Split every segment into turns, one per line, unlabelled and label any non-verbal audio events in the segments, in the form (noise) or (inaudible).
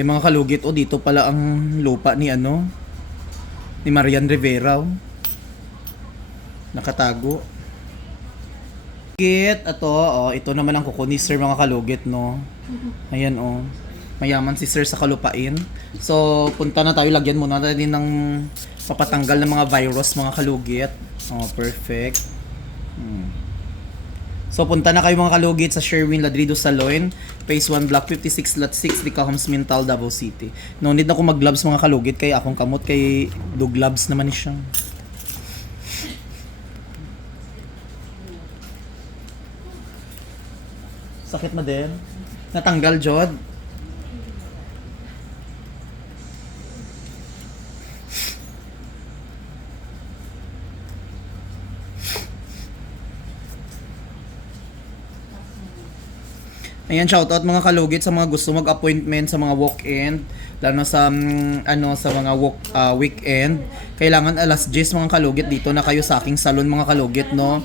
May mga kalugit, oh, dito pala ang lupa ni ano, ni Marian Rivera. oh. Nakatago. Kalugit, ito, oh, ito naman ang kuko ni Sir mga kalugit, no. Ayan, oh. Mayaman si Sir sa kalupain. So, punta na tayo, lagyan muna natin ng papatanggal ng mga virus, mga kalugit. Oh, perfect. Hmm. So punta na kayo mga kalugit sa Sherwin Ladrido Saloon, Phase 1 Block 56 Lot 6, Dicahams Mintal, Davao City. No need na ko mag-gloves mga kalugit kay akong kamot kay do gloves naman ni siya. Sakit ma din. Natanggal jod. Ayan, shoutout mga kalugit sa mga gusto mag-appointment sa mga walk-in, lalo sa mm, ano sa mga walk, ah, weekend. Kailangan alas 10 mga kalugit dito na kayo sa aking salon mga kalugit, no?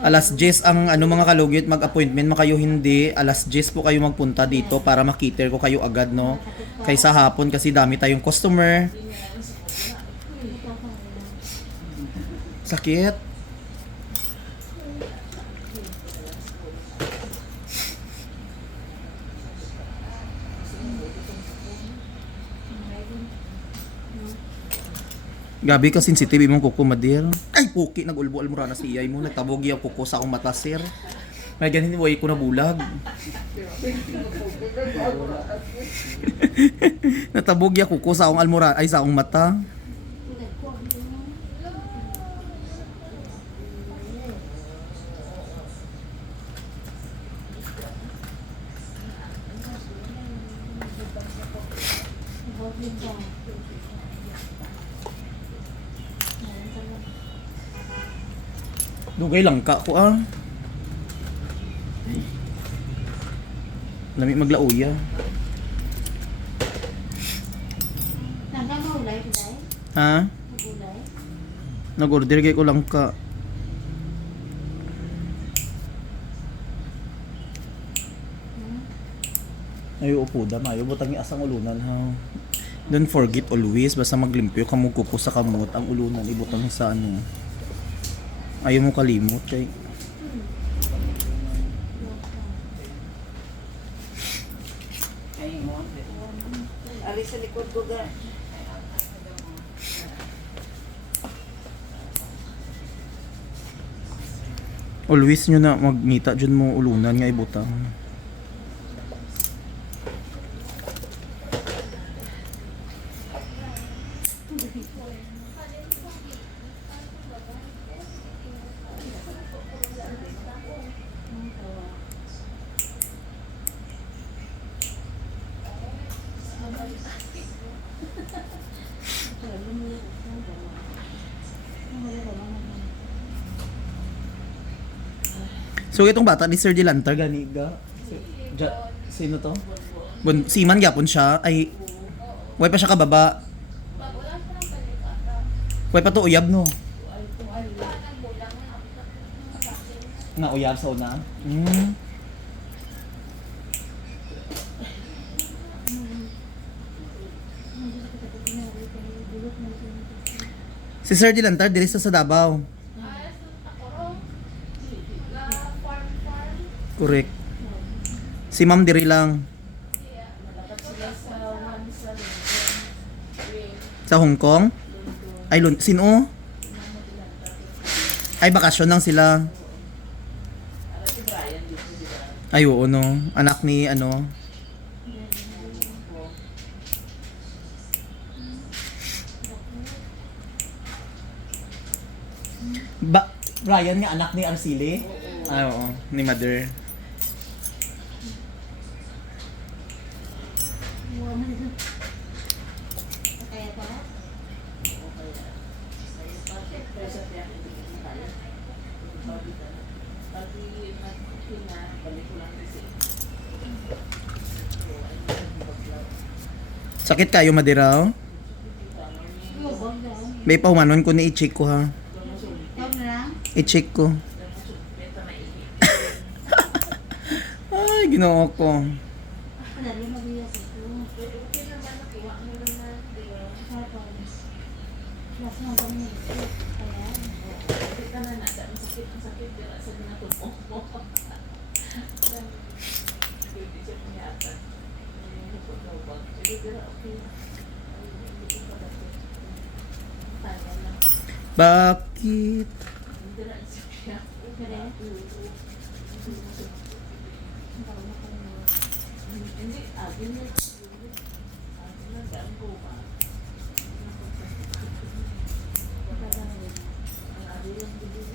Alas 10 ang ano mga kalugit mag-appointment, makayo hindi. Alas 10 po kayo magpunta dito para makiter ko kayo agad, no? Kaysa hapon kasi dami tayong customer. Sakit. Gabi ka sensitive imong kuko madir. Ay puki nagulbo almura na si iyay mo nagtabogi ang kuko sa akong mata sir. May ganin way ko na bulag. (laughs) Natabogi ang kuko sa akong almura ay sa akong mata. Dugay lang ka ko ah. Lami maglauya.
Nanggang mahulay, Piday?
Ha?
Mahulay?
Nag-order kay ko lang ka. Ayo upo da mayo butang asang ulunan ha. Don't forget always basta maglimpyo ka mo kuko sa kamot ang ulunan ibutang sa ano. Ayaw mo kalimot kay
Ari sa likod ko ga.
always nyo na magngita dyan mo ulunan nga ibutang. So itong bata ni Sir Dilantar gani ga. Si, ja, sino to? Bun, siman gyapon siya ay way pa siya kababa. Way pa to uyab no. Na uyab sa una. Mm. Si Sir Dilantar diri sa Davao. Correct. Si Ma'am diri lang. Sa Hong Kong? Ay, lun- sino? Ay, bakasyon lang sila. Ay, oo, no. Anak ni, ano. Ba Brian nga anak ni Arceli? Ay, oo. Ni Mother.
Kaya pa?
Sakit kayo, Madiraw? May pahumanon ko ni i-check ko ha. I-check ko. (laughs) Ay, ginoo ko.
Madali
Bakit?
Dira, siya siya.
Kaya,
Hindi, agin na. Agin na, daan ko ba? Ang ari lang dito.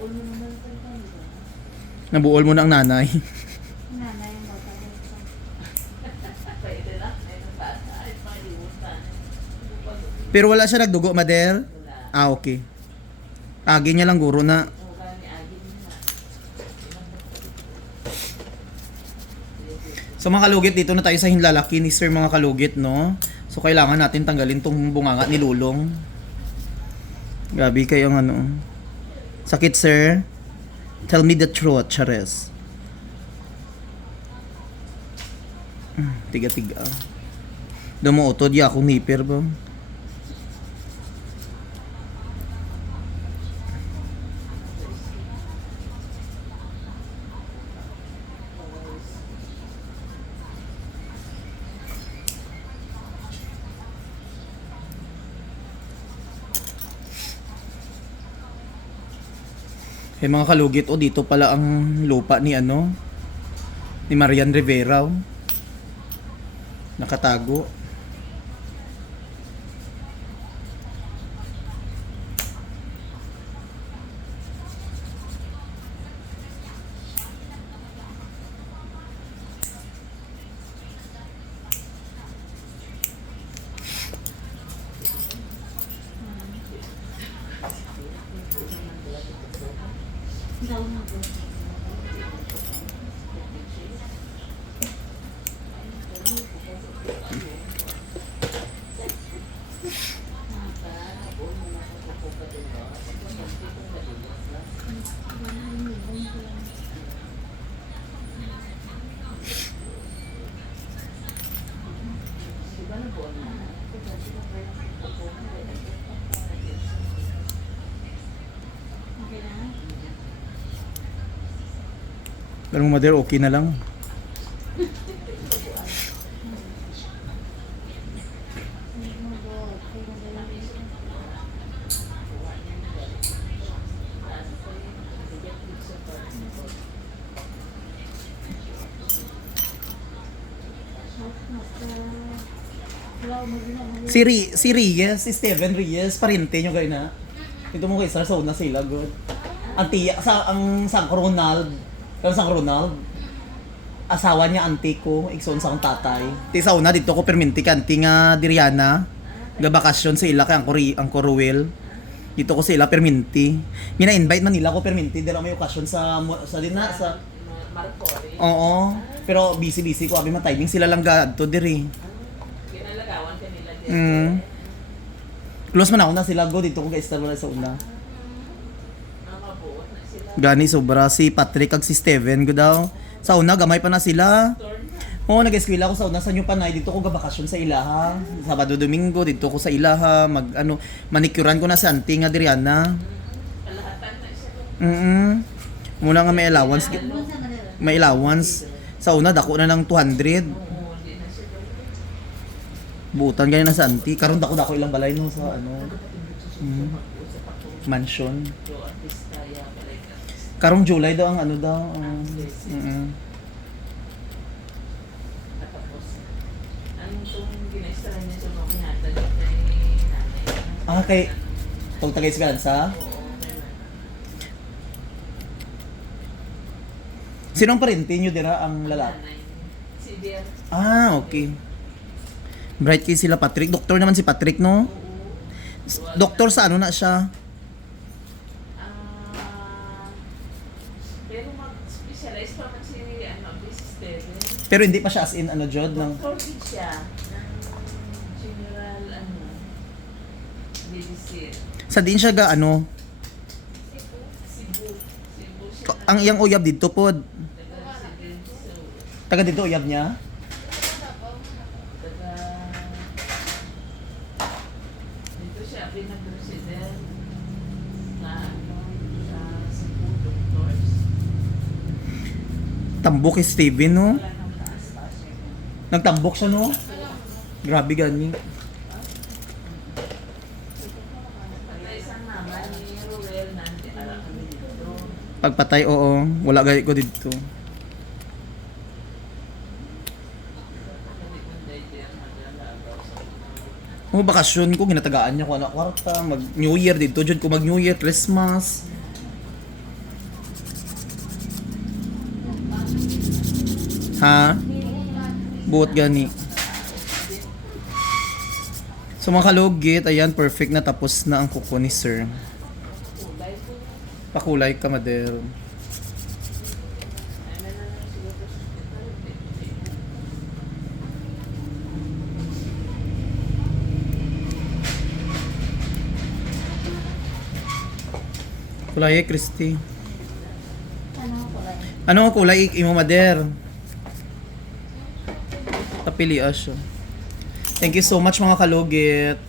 Nabuol mo naman sa kanila.
Nabuol mo na ang nanay.
nanay
malimutan.
Pero wala siya nagdugo, Mader?
Wala.
Ah, okay. Agi niya lang guro na. So mga kalugit, dito na tayo sa hinlalaki ni Sir mga kalugit, no? So kailangan natin tanggalin tong bunganga ni Lulong. Gabi kayong ano. Sakit, sir? Tell me the truth, Chares. Hmm, Tiga-tiga. Dumuotod ya akong nipper ba? Eh mga kalugit, oh dito pala ang lupa ni ano ni Marian Rivera. oh. Nakatago.
Daw na po.
Diba nabuol na?
Okay na?
Pero mother, okay na lang.
Mo mo.
Si, Ri, si Reyes, si Steven Reyes, parente nyo kayo na. Ito mo kay Sir, sa sila, good. Ang tiya, sa, ang Sang Ronald, ang Sang Ronald, asawa niya auntie ko, ikson sa akong tatay. Ti sa una, dito ko perminti ka, auntie nga Diriana, gabakasyon sa ila kay ang, Kori, ang Coruel. Dito ko sa ila perminti. Mina-invite man nila ko perminti, dira may okasyon sa, sa din na, sa,
Marco, eh.
oo. Pero busy-busy ko, abi man timing sila lang gadto diri.
Ginalagawan ka nila dito.
Mm. Close man ako na sila go dito ko wala sa una. Gani sobra si Patrick kag si Steven go daw. Sa una gamay pa na sila. Oo, nag-eskwela ko sa una sa New Panay dito ko gabakasyon sa ilaha. Sabado Domingo dito ko sa ilaha mag ano manikuran ko na sa auntie nga.
Kalahatan na.
Mm. Muna nga may allowance may allowance. Sa una dako na ng 200.
Oo, hindi na siya doon.
Buutan gani na sa auntie. Karon dako dako ilang balay no sa ano mm, mansion. Karong July daw ang ano daw. um,
kay nanay?
Ah, kay- Tong tagay sa
meron.
Sinong parente nyo dira ang lalaki?
Si Dear.
Ah, okay. Bright case sila Patrick. Doktor naman si Patrick, no? Doktor sa ano na siya?
Pero
hindi pa siya as in ano, Jod? Ng...
Forfeit siya general, ano, babysit.
Sa din siya ga, ano?
Cebu. Cebu.
Ang iyang uyab dito
po.
Taga dito uyab niya? Taga... Siya, pinag-resident na ano, sa Cebu Doctors. Tambok kay Steven, no?
Wala
Nagtambok siya, no? Grabe gani. Pagpatay, oo. Wala gaya ko dito.
Sa
Kung bakasyon ko, ginatagaan niya ko anak kwarta. Mag New Year dito. Diyan ko mag New Year, Christmas. Ha? Buot gani. So mga kalugit, ayan, perfect na tapos na ang kuko ni sir. Pakulay ka, Mader. Kulay, Christy.
Ano ang kulay?
Ano ang kulay imo, Mader? Tapili siya. Thank you so much mga kalugit.